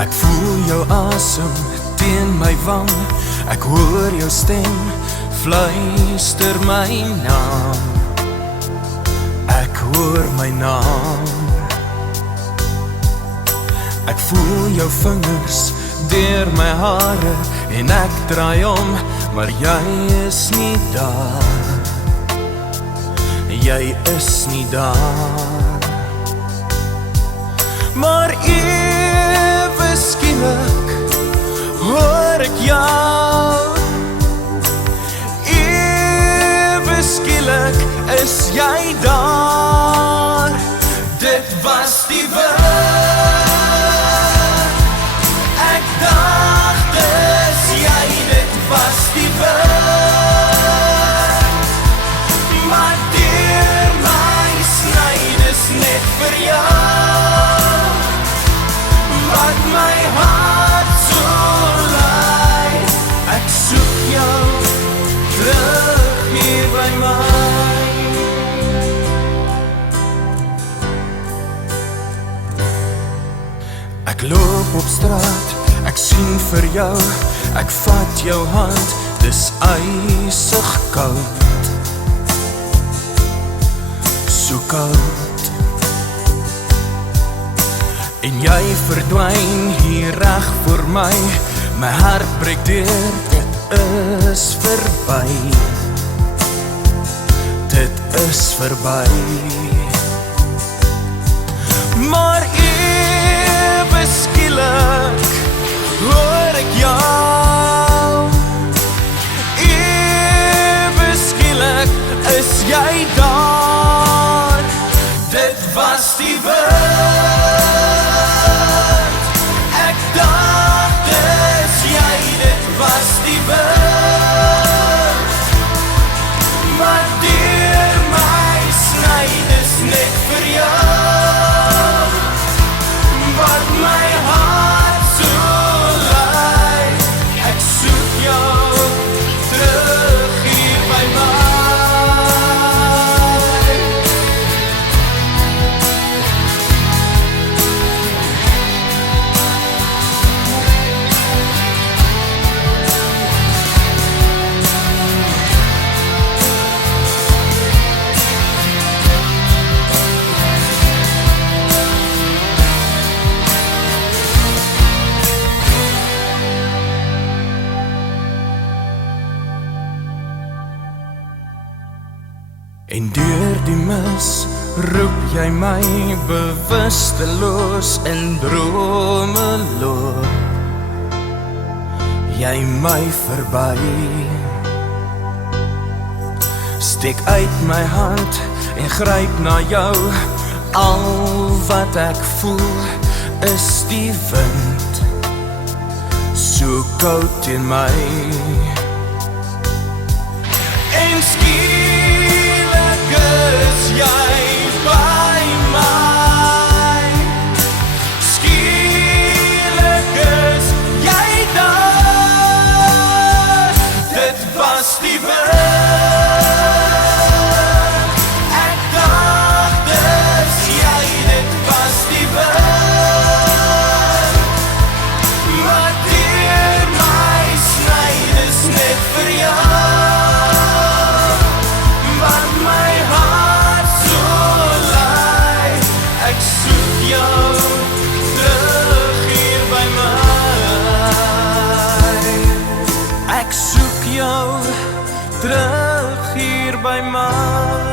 Ek voel jou asem teen my wang, ek hoor jou stem, fluister my naam. Ek hoor my naam. Ek voel jou vingers deur my hare en ek draai om, maar jy is nie daar. Jy is nie daar. Maar ewe skielik hoor ek jou. Ewe skielik is jy daar. Dit was die woord. Ek dacht is jy, dit was die woord. Maar deur my sny is net vir jou. Wat my hart so lei, ek soek jou terug hier by my. Ek loop op straat, ek sien vir jou, ek vat jou hand, dis ysig koud. So koud. En jy verdwyn hier reg voor my, my hart breek deur, dit is verby. Dit is verby. Maar ewe skielik hoor ek jou. Ewe skielik is jy daar. Dit was die woord. Ek dacht is jy, dit was die woord. Maar deur my sny is net vir jou. Wat my hart so lei, ek soek jou terug hier by my. En deur die mis roep jy my bewusteloos en dromeloos. Jy my verby. Steek uit my hand en gryp na jou. Al wat ek voel is die wind, so koud teen my. En is jy by my. Skielik is jy daar. Dit was die woord. Ek dacht is jy, dit was die woord. Maar deur my sny is net vir jou. Wat my hart so lei, ek soek jou terug hier by my. Ek soek jou terug hier by my.